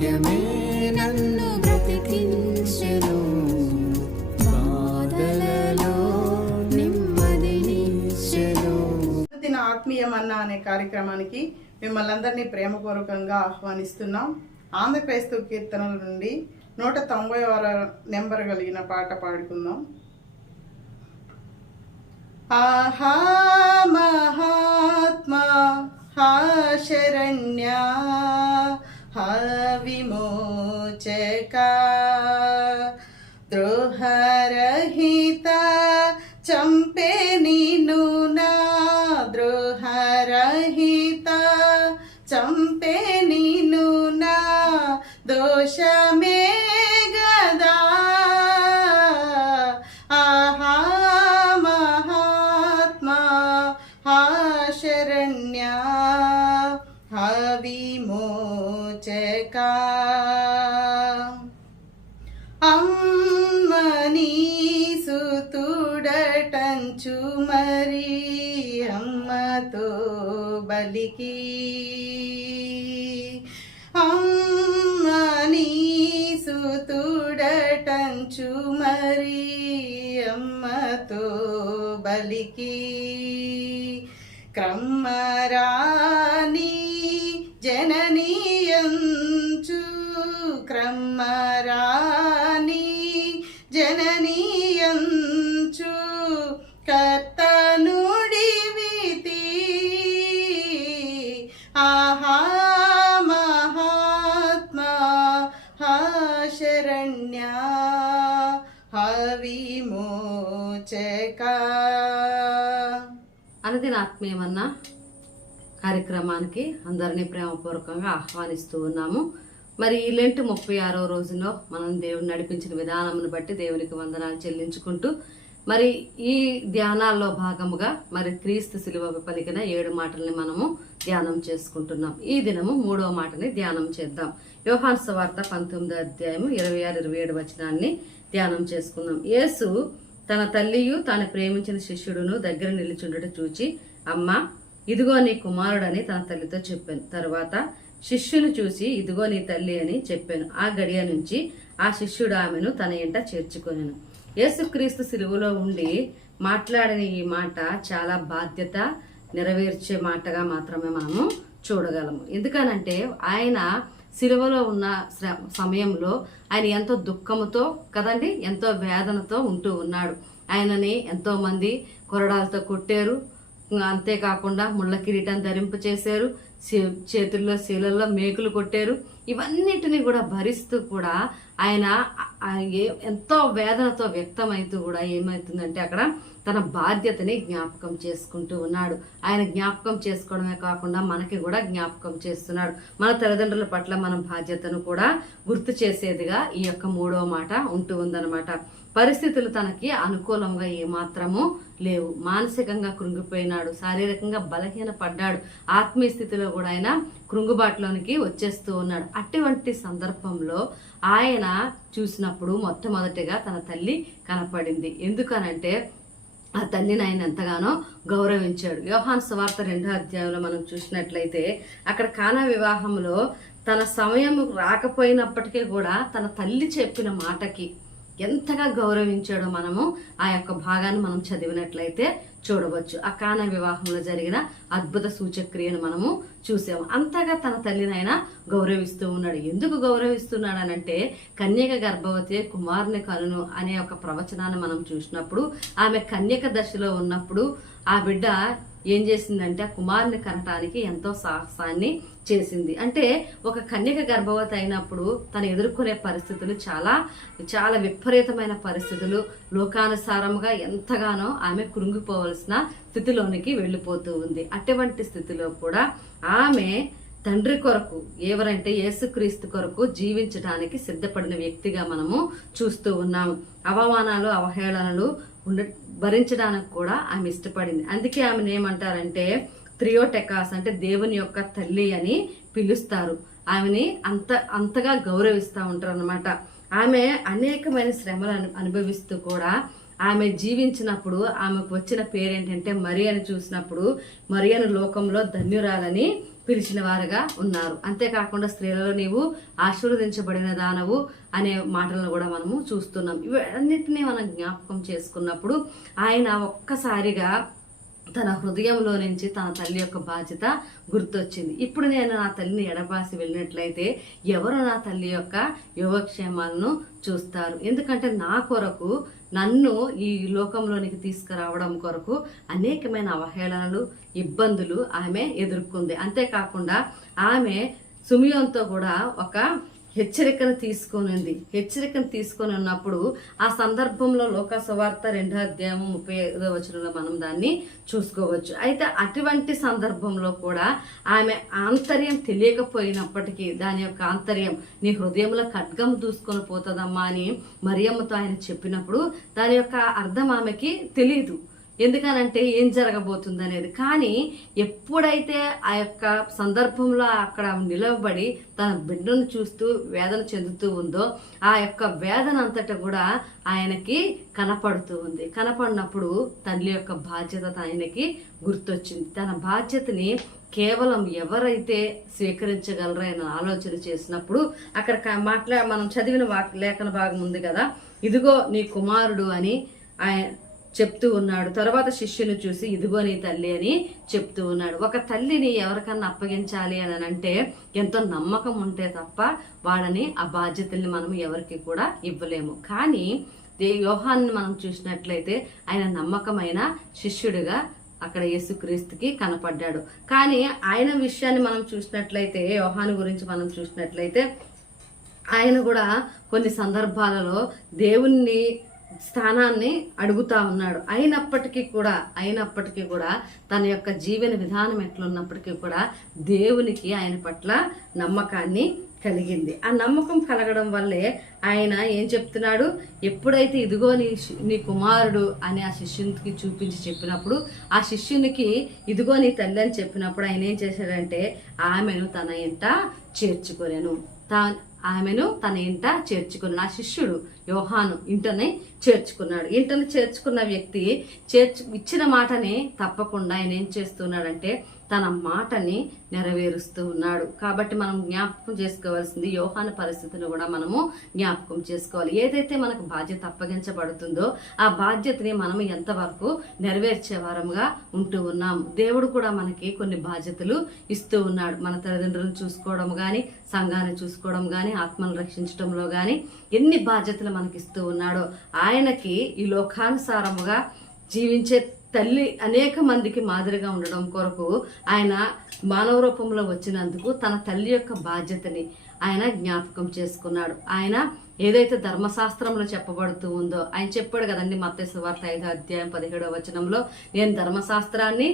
వాక్యమే నన్ను బ్రతికించెను. బాధలలో నెమ్మదినిచ్చెను దిన అనే కార్యక్రమానికి మిమ్మల్ని అందరినీ ప్రేమపూర్వకంగా ఆహ్వానిస్తున్నాం. ఆంధ్ర క్రైస్తవ కీర్తనల నుండి నూట తొంభై ఆరు నెంబర్ కలిగిన పాట పాడుకుందాం. ఆహా మహాత్మా హా శరణ్య బలికి క్రమరా భారతి ఆత్మీయమన్న కార్యక్రమానికి అందరినీ ప్రేమపూర్వకంగా ఆహ్వానిస్తూ ఉన్నాము. మరి ఈ లెంట్ ముప్పై ఆరో రోజులో మనం దేవుడు నడిపించిన విధానమును బట్టి దేవునికి వందనాలు చెల్లించుకుంటూ మరి ఈ ధ్యానాల్లో భాగముగా మరి క్రీస్తు శిలువకు పలికిన ఏడు మాటల్ని మనము ధ్యానం చేసుకుంటున్నాం. ఈ దినము మూడో మాటని ధ్యానం చేద్దాం. యోహాన్ వార్త పంతొమ్మిదో అధ్యాయం ఇరవై ఆరు ఇరవై ఏడు వచనాన్ని ధ్యానం చేసుకుందాం. యేసు తన తల్లియు తాను ప్రేమించిన శిష్యుడును దగ్గర నిలిచుండట చూచి అమ్మ ఇదిగో నీ కుమారుడని తన తల్లితో చెప్పాను. తర్వాత శిష్యుని చూసి ఇదిగో నీ తల్లి అని చెప్పాను. ఆ గడియ నుంచి ఆ శిష్యుడు ఆమెను తన ఇంట చేర్చుకొనెను. యేసుక్రీస్తు సిలువలో ఉండి మాట్లాడిన ఈ మాట చాలా బాధ్యత నెరవేర్చే మాటగా మాత్రమే మనము చూడగలము. ఎందుకనంటే ఆయన సిలువలో ఉన్న సమయంలో ఆయన ఎంతో దుఃఖముతో కదండి ఎంతో వేదనతో ఉంటూ ఉన్నాడు. ఆయనని ఎంతో మంది కొరడాలతో కొట్టారు. అంతేకాకుండా ముళ్ళ కిరీటం ధరింప చేశారు. చేతుల్లో శీలల్లో మేకులు కొట్టారు. ఇవన్నిటిని కూడా భరిస్తూ కూడా ఆయన ఏ- ఎంతో వేదనతో వ్యక్తమైతూ కూడా ఏమవుతుందంటే అక్కడ తన బాధ్యతని జ్ఞాపకం చేసుకుంటూ ఉన్నాడు. ఆయన జ్ఞాపకం చేసుకోవడమే కాకుండా మనకి కూడా జ్ఞాపకం చేస్తున్నాడు. మన తల్లిదండ్రుల పట్ల మన బాధ్యతను కూడా గుర్తు చేసేదిగా ఈ యొక్క మూడో మాట ఉంటూ ఉందన్నమాట. పరిస్థితులు తనకి అనుకూలంగా ఏమాత్రము లేవు. మానసికంగా కృంగిపోయినాడు. శారీరకంగా బలహీన పడ్డాడు ఆత్మీయ స్థితిలో కూడా ఆయన కృంగుబాటులోనికి వచ్చేస్తూ ఉన్నాడు. అటువంటి సందర్భంలో ఆయన చూసినప్పుడు మొట్టమొదటిగా తన తల్లి కనపడింది. ఎందుకనంటే ఆ తల్లిని ఆయన ఎంతగానో గౌరవించాడు. యోహాన్ సువార్త రెండో అధ్యాయంలో మనం చూసినట్లయితే అక్కడ కానా వివాహంలో తన సమయం రాకపోయినప్పటికీ కూడా తన తల్లి చెప్పిన మాటకి ఎంతగా గౌరవించాడో మనము ఆ యొక్క భాగాన్ని మనం చదివినట్లయితే చూడవచ్చు. ఆ కాన వివాహంలో జరిగిన అద్భుత సూచక్రియను మనము చూసాము. అంతగా తన తల్లిని ఆయన గౌరవిస్తూ ఉన్నాడు. ఎందుకు గౌరవిస్తున్నాడు అంటే కన్యక గర్భవతి కుమారుని కనును అనే ఒక ప్రవచనాన్ని మనం చూసినప్పుడు ఆమె కన్యక దశలో ఉన్నప్పుడు ఆ బిడ్డ ఏం చేసిందంటే ఆ కుమారుని కనటానికి ఎంతో సాహసాన్ని చేసింది. అంటే ఒక కన్యక గర్భవతి అయినప్పుడు తను ఎదుర్కొనే పరిస్థితులు చాలా చాలా విపరీతమైన పరిస్థితులు. లోకానుసారముగా ఎంతగానో ఆమె కృంగిపోవలసిన స్థితిలోనికి వెళ్ళిపోతూ ఉంది. అటువంటి స్థితిలో కూడా ఆమె తండ్రి కొరకు ఎవరంటే యేసుక్రీస్తు కొరకు జీవించడానికి సిద్ధపడిన వ్యక్తిగా మనము చూస్తూ ఉన్నాము. అవమానాలు అవహేళనలు ఉండ భరించడానికి కూడా ఆమె ఇష్టపడింది. అందుకే ఆమెను ఏమంటారంటే త్రియోటెకాస్ అంటే దేవుని యొక్క తల్లి అని పిలుస్తారు. ఆమెని అంత అంతగా గౌరవిస్తూ ఉంటారు అనమాట ఆమె అనేకమైన శ్రమలు అనుభవిస్తూ కూడా ఆమె జీవించినప్పుడు ఆమెకు వచ్చిన పేరేంటంటే మరియను చూసినప్పుడు మరియను లోకంలో ధన్యురాలని పిలిచిన వారుగా ఉన్నారు. అంతేకాకుండా స్త్రీలలో నీవు ఆశీర్వదించబడిన దానవు అనే మాటలను కూడా మనము చూస్తున్నాం. ఇవన్నిటినీ మనం జ్ఞాపకం చేసుకున్నప్పుడు ఆయన ఒక్కసారిగా తన హృదయంలో నుంచి తన తల్లి యొక్క బాధ్యత గుర్తొచ్చింది. ఇప్పుడు నేను నా తల్లిని ఎడబాసి వెళ్ళినట్లయితే ఎవరు నా తల్లి యొక్క యోగక్షేమాలను చూస్తారు? ఎందుకంటే నా కొరకు నన్ను ఈ లోకంలోనికి తీసుకురావడం కొరకు అనేకమైన అవహేళనలు ఇబ్బందులు ఆమె ఎదుర్కొంది. అంతేకాకుండా ఆమె సుమియోన్తో కూడా ఒక హెచ్చరికను తీసుకొనింది హెచ్చరికను తీసుకొని ఉన్నప్పుడు ఆ సందర్భంలో లోక సువార్త రెండో అధ్యాయం ముప్పై ఐదో వచనంలో మనం దాన్ని చూసుకోవచ్చు. అయితే అటువంటి సందర్భంలో కూడా ఆమె ఆంతర్యం తెలియకపోయినప్పటికీ దాని యొక్క ఆంతర్యం నీ హృదయంలో ఖడ్గం దూసుకొని పోతుందమ్మా అని మరియమ్మతో ఆయన చెప్పినప్పుడు దాని యొక్క అర్థం ఆమెకి తెలియదు ఎందుకనంటే ఏం జరగబోతుంది అనేది కానీ ఎప్పుడైతే ఆ యొక్క సందర్భంలో అక్కడ నిలవబడి తన బిడ్డను చూస్తూ వేదన చెందుతూ ఉందో ఆ యొక్క వేదన అంతటా కూడా ఆయనకి కనపడుతూ ఉంది. కనపడినప్పుడు తల్లి యొక్క బాధ్యత ఆయనకి గుర్తొచ్చింది. తన బాధ్యతని కేవలం ఎవరైతే స్వీకరించగలరో ఆయన ఆలోచన చేసినప్పుడు అక్కడ మాట్లా మనం చదివిన వాక్ లేఖన భాగం ఉంది కదా ఇదిగో నీ కుమారుడు అని ఆయన చెప్తూ ఉన్నాడు. తర్వాత శిష్యుని చూసి ఇదిగో నీ తల్లి అని చెప్తూ ఉన్నాడు. ఒక తల్లిని ఎవరికన్నా అప్పగించాలి అని అంటే ఎంతో నమ్మకం ఉంటే తప్ప వాళ్ళని ఆ బాధ్యతల్ని మనం ఎవరికి కూడా ఇవ్వలేము. కానీ దే వ్యూహాన్ని మనం చూసినట్లయితే ఆయన నమ్మకమైన శిష్యుడిగా అక్కడ యేసుక్రీస్తుకి కనపడ్డాడు. కానీ ఆయన విషయాన్ని మనం చూసినట్లయితే యోహాను గురించి మనం చూసినట్లయితే ఆయన కూడా కొన్ని సందర్భాలలో దేవుణ్ణి స్థానాన్ని అడుగుతా ఉన్నాడు. అయినప్పటికీ కూడా అయినప్పటికీ కూడా తన యొక్క జీవన విధానం ఎట్లున్నప్పటికీ కూడా దేవునికి ఆయన పట్ల నమ్మకాన్ని కలిగింది. ఆ నమ్మకం కలగడం వల్లే ఆయన ఏం చెప్తున్నాడు? ఎప్పుడైతే ఇదిగో నీ నీ కుమారుడు అని ఆ శిష్యునికి చూపించి చెప్పినప్పుడు ఆ శిష్యునికి ఇదిగో నీ తల్లి అని చెప్పినప్పుడు ఆయన ఏం చేశాడంటే ఆమెను తన ఇంట చేర్చుకోలేను తా ఆమెను తన ఇంట చేర్చుకున్న నా శిష్యుడు యోహాను ఇంటని చేర్చుకున్నాడు. ఇంటని చేర్చుకున్న వ్యక్తి చేర్చు ఇచ్చిన మాటని తప్పకుండా ఆయన ఏం చేస్తున్నాడంటే తన మాటని నెరవేరుస్తూ ఉన్నాడు. కాబట్టి మనం జ్ఞాపకం చేసుకోవాల్సింది యోహాన పరిస్థితిని కూడా మనము జ్ఞాపకం చేసుకోవాలి. ఏదైతే మనకు బాధ్యత అప్పగించబడుతుందో ఆ బాధ్యతని మనం ఎంతవరకు నెరవేర్చే వారముగా ఉంటూ ఉన్నాం. దేవుడు కూడా మనకి కొన్ని బాధ్యతలు ఇస్తూ ఉన్నాడు. మన తల్లిదండ్రులను చూసుకోవడం కానీ సంఘాన్ని చూసుకోవడం కానీ ఆత్మను రక్షించడంలో కానీ ఎన్ని బాధ్యతలు మనకి ఇస్తూ ఉన్నాడో ఆయనకి ఈ లోకానుసారముగా జీవించే తల్లి అనేక మందికి మాదిరిగా ఉండడం కొరకు ఆయన మానవ రూపంలో వచ్చినందుకు తన తల్లి యొక్క బాధ్యతని ఆయన జ్ఞాపకం చేసుకున్నాడు. ఆయన ఏదైతే ధర్మశాస్త్రంలో చెప్పబడుతూ ఉందో ఆయన చెప్పాడు కదండి మత్స్య వార్త ఐదో అధ్యాయం పదిహేడో వచనంలో నేను ధర్మశాస్త్రాన్ని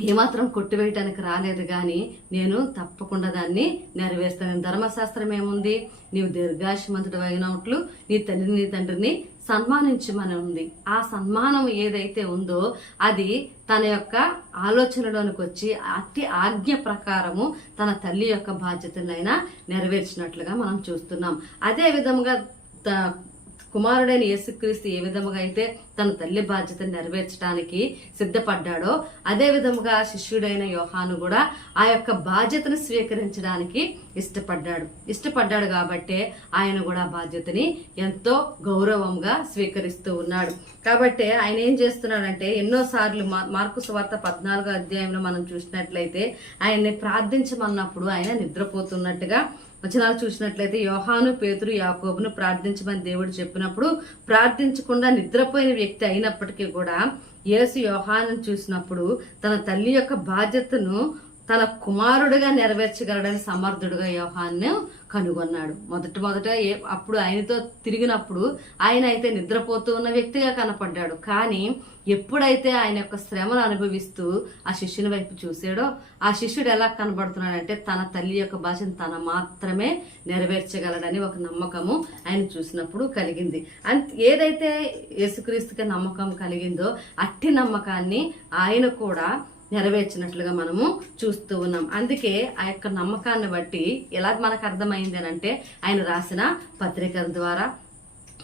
ఏమాత్రం కొట్టివేయటానికి రాలేదు కానీ నేను తప్పకుండా దాన్ని నెరవేరుస్తాను. ధర్మశాస్త్రం ఏముంది నీవు దీర్ఘాశమంతుడు అయినట్లు నీ తల్లిని నీ తండ్రిని సన్మానించమని ఉంది. ఆ సన్మానం ఏదైతే ఉందో అది తన యొక్క ఆలోచనలోనికి వచ్చి అట్టి ఆజ్ఞ ప్రకారము తన తల్లి యొక్క బాధ్యతలైనా నెరవేర్చినట్లుగా మనం చూస్తున్నాం. అదే విధంగా త- కుమారుడైన యేసుక్రీస్తు ఏ విధముగా అయితే తన తల్లి బాధ్యతను నెరవేర్చడానికి సిద్ధపడ్డాడో అదే విధముగా శిష్యుడైన యోహాను కూడా ఆ యొక్క బాధ్యతను స్వీకరించడానికి ఇష్టపడ్డాడు. ఇష్టపడ్డాడు కాబట్టే ఆయన కూడా బాధ్యతని ఎంతో గౌరవంగా స్వీకరిస్తూ ఉన్నాడు. కాబట్టి ఆయన ఏం చేస్తున్నాడంటే ఎన్నోసార్లు మా- మార్కు సువార్త పద్నాలుగో అధ్యాయంలో మనం చూసినట్లయితే ఆయన్ని ప్రార్థించమన్నప్పుడు ఆయన నిద్రపోతున్నట్టుగా వచనాలు చూసినట్లయితే యోహాను పేతురు యాకోబును ప్రార్థించమని దేవుడు చెప్పినప్పుడు ప్రార్థించకుండా నిద్రపోయిన వ్యక్తి అయినప్పటికీ కూడా యేసు యోహాను చూసినప్పుడు తన తల్లి యొక్క బాధ్యతను తన కుమారుడిగా నెరవేర్చగలడని సమర్థుడుగా యోహాన్ను కనుగొన్నాడు. మొదట మొదట ఏ అప్పుడు ఆయనతో తిరిగినప్పుడు ఆయన అయితే నిద్రపోతూ ఉన్న వ్యక్తిగా కనపడ్డాడు. కానీ ఎప్పుడైతే ఆయన యొక్క శ్రమను అనుభవిస్తూ ఆ శిష్యుని వైపు చూసాడో ఆ శిష్యుడు ఎలా కనబడుతున్నాడంటే తన తల్లి యొక్క భాషను తన మాత్రమే నెరవేర్చగలడని ఒక నమ్మకము ఆయన చూసినప్పుడు కలిగింది. అంత ఏదైతే యేసుక్రీస్తుకి నమ్మకం కలిగిందో అట్టి నమ్మకాన్ని ఆయన కూడా నెరవేర్చినట్లుగా మనము చూస్తూ ఉన్నాం. అందుకే ఆ యొక్క నమ్మకాన్ని బట్టి ఎలా మనకు అర్థమైంది అని అంటే ఆయన రాసిన పత్రికల ద్వారా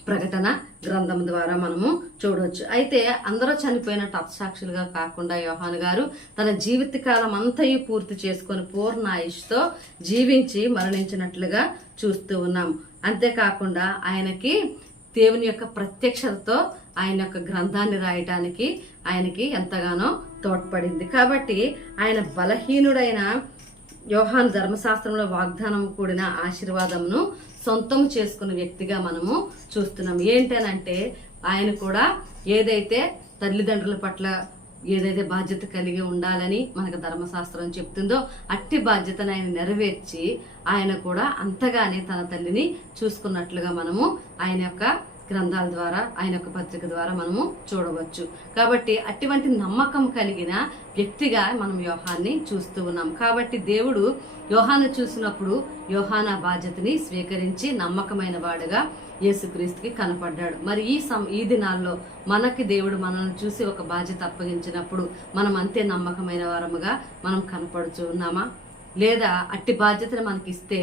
ప్రకటన గ్రంథం ద్వారా మనము చూడవచ్చు అయితే అందరూ చనిపోయిన అప్సాక్షులుగా కాకుండా యోహాన్ గారు తన జీవితకాలం అంతయు పూర్తి చేసుకొని పూర్ణ ఆయుష్తో జీవించి మరణించినట్లుగా చూస్తూ ఉన్నాం. అంతేకాకుండా ఆయనకి దేవుని యొక్క ప్రత్యక్షతతో ఆయన యొక్క గ్రంథాన్ని రాయటానికి ఆయనకి ఎంతగానో తోడ్పడింది. కాబట్టి ఆయన బలహీనుడైన యోహాన్ ధర్మశాస్త్రంలో వాగ్దానం కూడిన ఆశీర్వాదమును సొంతం చేసుకున్న వ్యక్తిగా మనము చూస్తున్నాం. ఏంటనంటే ఆయన కూడా ఏదైతే తల్లిదండ్రుల పట్ల ఏదైతే బాధ్యత కలిగి ఉండాలని మనకు ధర్మశాస్త్రం చెప్తుందో అట్టి బాధ్యతను ఆయన నెరవేర్చి ఆయన కూడా అంతగానే తన తల్లిని చూసుకున్నట్లుగా మనము ఆయన యొక్క గ్రంథాల ద్వారా ఆయన యొక్క పత్రిక ద్వారా మనము చూడవచ్చు. కాబట్టి అటువంటి నమ్మకం కలిగిన వ్యక్తిగా మనం యోహాన్ని చూస్తూ ఉన్నాం. కాబట్టి దేవుడు యోహాను చూసినప్పుడు యోహాన బాధ్యతని స్వీకరించి నమ్మకమైన వాడుగా యేసుక్రీస్తుకి కనపడ్డాడు. మరి ఈ సం ఈ దినాల్లో మనకి దేవుడు మనల్ని చూసి ఒక బాధ్యత అప్పగించినప్పుడు మనం అంతే నమ్మకమైన వారముగా మనం కనపడుచు ఉన్నామా? లేదా అట్టి బాధ్యతను మనకి ఇస్తే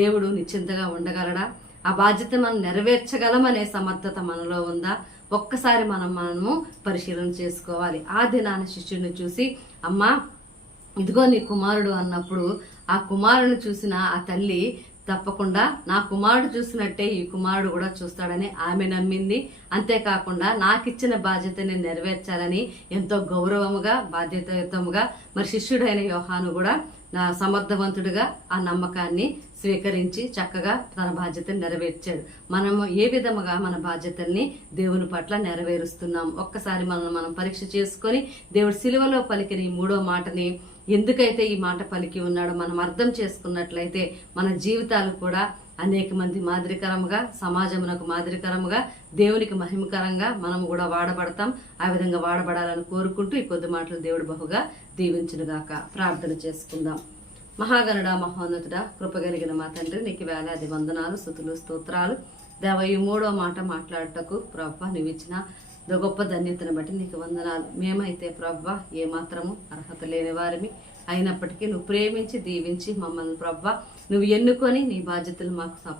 దేవుడు నిశ్చింతగా ఉండగలడా? ఆ బాధ్యత మనం నెరవేర్చగలమనే సమర్థత మనలో ఉందా? ఒక్కసారి మనం మనము పరిశీలన చేసుకోవాలి. ఆ దినాన శిష్యుడిని చూసి అమ్మా ఇదిగో నీ కుమారుడు అన్నప్పుడు ఆ కుమారుని చూసిన ఆ తల్లి తప్పకుండా నా కుమారుడు చూసినట్టే ఈ కుమారుడు కూడా చూస్తాడని ఆమె నమ్మింది. అంతేకాకుండా నాకిచ్చిన బాధ్యతని నెరవేర్చాలని ఎంతో గౌరవముగా బాధ్యతయుతముగా మరి శిష్యుడైన యోహాను కూడా సమర్థవంతుడిగా ఆ నమ్మకాన్ని స్వీకరించి చక్కగా తన బాధ్యతను నెరవేర్చాడు. మనము ఏ విధముగా మన బాధ్యతల్ని దేవుని పట్ల నెరవేరుస్తున్నాం? ఒక్కసారి మనం మనం పరీక్ష చేసుకొని దేవుడు సిలువలో పలికిన ఈ మూడో మాటని ఎందుకైతే ఈ మాట పలికి ఉన్నాడో మనం అర్థం చేసుకున్నట్లయితే మన జీవితాలు కూడా అనేక మంది మాదిరికరముగా సమాజమునకు మాదిరికరముగా దేవునికి మహిమకరంగా మనం కూడా వాడబడతాం. ఆ విధంగా వాడబడాలని కోరుకుంటూ ఈ కొద్ది మాటలు దేవుడు బహుగా దీవించునుగాక. ప్రార్థన చేసుకుందాం. మహాగణుడ మహోన్నతుడ కృపగలిగిన మా తండ్రి నీకు వేలాది వందనాలు స్థుతులు స్తోత్రాలు. దేవ ఈ మూడో మాట మాట్లాడటకు ప్రభ నువ్వు ఇచ్చిన గొప్ప ధన్యతను బట్టి నీకు వందనాలు. మేమైతే ప్రభ ఏమాత్రము అర్హత లేని వారిమి. అయినప్పటికీ నువ్వు ప్రేమించి దీవించి మమ్మల్ని ప్రవ్వ నువ్వు ఎన్నుకొని నీ బాధ్యతలు మాకు స-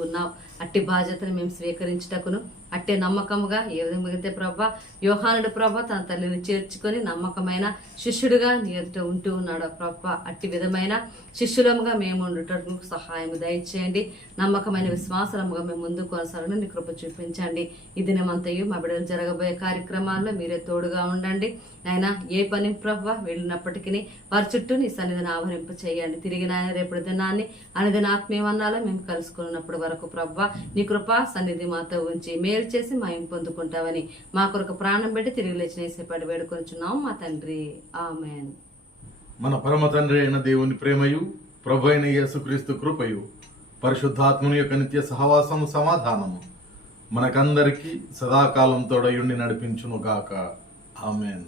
ఉన్నావు. అట్టి బాధ్యతను మేము స్వీకరించటకును అట్టే నమ్మకముగా ఏ విధంగా అయితే ప్రభా యోహానుడు ప్రభా తన తల్లిని చేర్చుకొని నమ్మకమైన శిష్యుడిగా నీ ఎదుట ఉంటూ ఉన్నాడు ప్రభ. అట్టి విధమైన శిష్యులముగా మేము ఉండుటకు సహాయం దయచేయండి. నమ్మకమైన విశ్వాసముగా మేము ముందుకు కొనసాగని నీ కృప చూపించండి. ఈ దినమంతయు మా బిడ్డలు జరగబోయే కార్యక్రమాల్లో మీరే తోడుగా ఉండండి. ఆయన ఏ పని ప్రభా వెళ్ళినప్పటికీ వారి చుట్టూ నీ సన్నిధిని ఆవరింప చేయండి తిరిగి నాయన రేపటి దినాన్ని అనుదిన ఆత్మీయవన్నాలో మేము కలుసుకున్నప్పటి వరకు ప్రభా నీ కృప సన్నిధి మాతో ఉంచి మేలు చేసి మాయం పొందుకుంటావని మా కొరకు ప్రాణం పెట్టి తిరిగి లేచిన వేసేపాటి వేడుకొంచున్నాం మా తండ్రి. ఆమెన్. మన పరమ తండ్రి అయిన దేవుని ప్రేమయు ప్రభు అయిన యేసుక్రీస్తు కృపయు పరిశుద్ధాత్మని యొక్క నిత్య సహవాసము సమాధానము మనకందరికీ సదాకాలం తోడయుండి నడిపించును గాక ఆమెన్.